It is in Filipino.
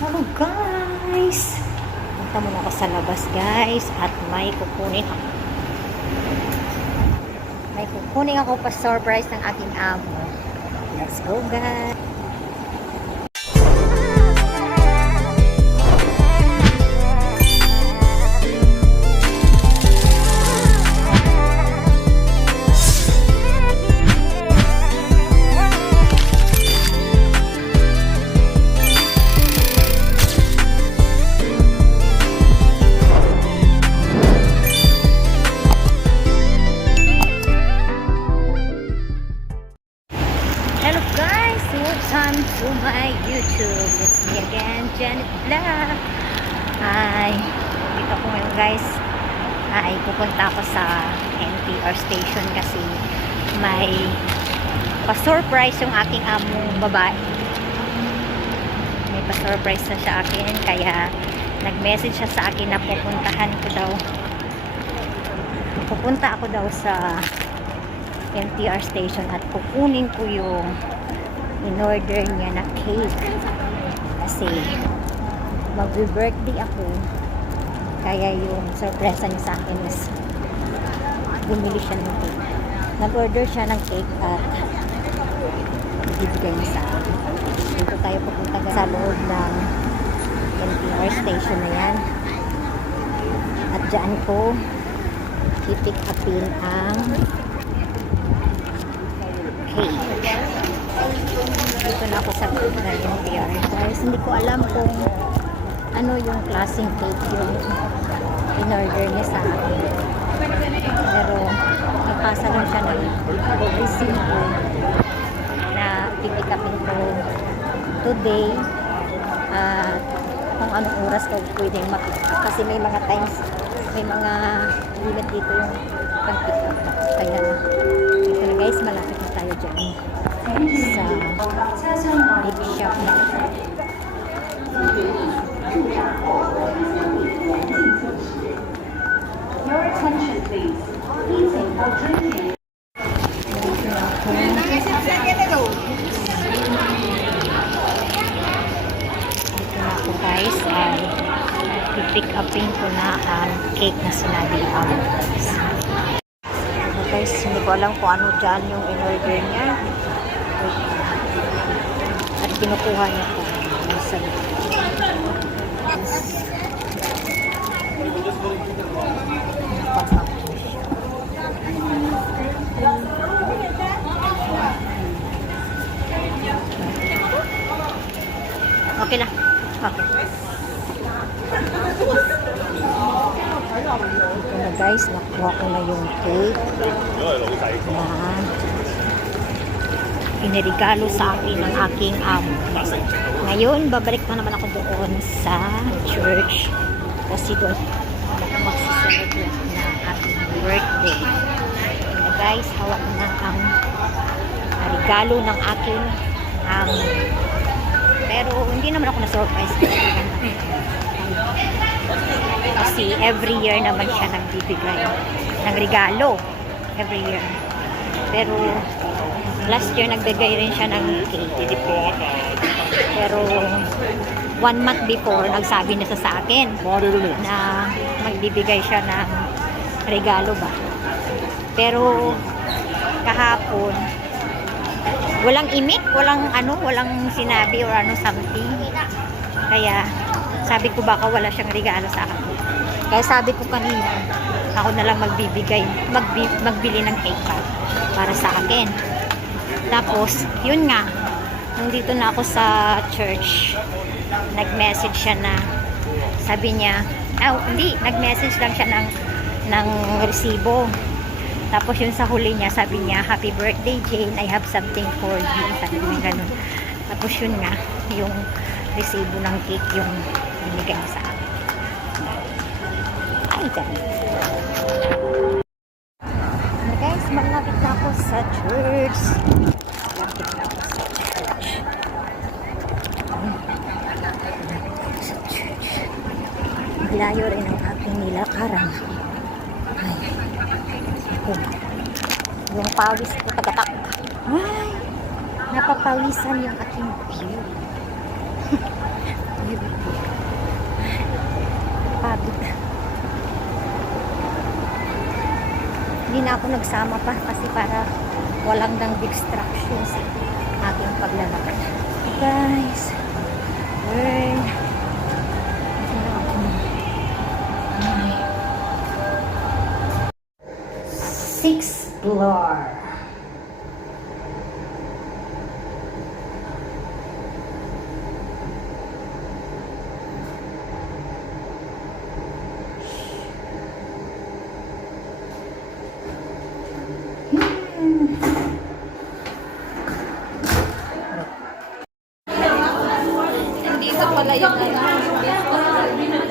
Hello guys! Punta muna ako sa labas guys at may kukunin ako pa surprise ng aking amo. Let's go guys! Hello guys! Welcome to my YouTube. It's me again, Janet Vlog. Ay, dito ko ngayon guys. Ay, pupunta ako sa NTR station kasi may pa-surprise yung aking among babae. May pa-surprise na siya akin kaya nag-message siya sa akin na pupunta ako daw sa NTR station at kukunin ko yung in-order niya na cake kasi mag-birthday ako kaya yung surprise niya sa akin is bumili siya ng cake. Nag-order siya ng cake at ibibigay niya sa akin. Dito tayo pupunta sa loob ng NTR station na yan at dyan ko i-pick upin ang cake. Dito na ako sa loob ng NTR guys. Hindi ko alam kung ano yung klaseng cake yung in-order niya sa akin. Pero nagpasa lang siya ng receipt na pipikapin ko today at kung anong oras ko pwedeng mag-pick up. Kasi may mga times, may mga limit dito yung pang-pick up. Kaya dito na guys, malapit na tayo dyan sa big shop na Your attention please. Eating or drinking. Dito na ako guys ay pipick upin ko na ang cake na sinabi ko. Guys, hindi ko alam kung ano dyan yung in-order niya at kinukuha niya ko sa okay na. Okay. Ito na guys, nakuha ko na yung cake na inirigalo sa akin ng aking amo. Ngayon, babalik pa naman ako doon sa church kasi doon ako magsiselebrate ng aking birthday. Ito guys, hawak na ang regalo ng aking amo. Pero hindi naman ako na-surprise kasi every year naman siya nagbibigay ng regalo every year. Pero last year nagbigay rin siya ng cake. Pero 1 month before nagsabi na sa akin na magbibigay siya ng regalo ba. Pero kahapon walang imik, walang sinabi or something. Kaya sabi ko baka wala siyang regalo sa akin. Kaya sabi ko kanina, ako na lang magbili ng cake para sa akin. Tapos, yun nga, nandito na ako sa church, nag-message siya na, sabi niya, nag-message lang siya ng resibo. Tapos yun sa huli niya, sabi niya, happy birthday Jane, I have something for you. Sabi niya ganun. Tapos yun nga, yung resibo ng cake yung binigay niya sa akin. Ay, dami. Guys, malapit na ako sa church. Malapit na ako sa church. Sa church. Layo rin ang aking nilakaran. Ay, yung pawis ko tagatak. Ay, napapawisan yung aking view. na ako nagsama pa kasi para walang nang distraction sa aking paglalakad. Guys, we're sixth floor. Dito pala yung ano.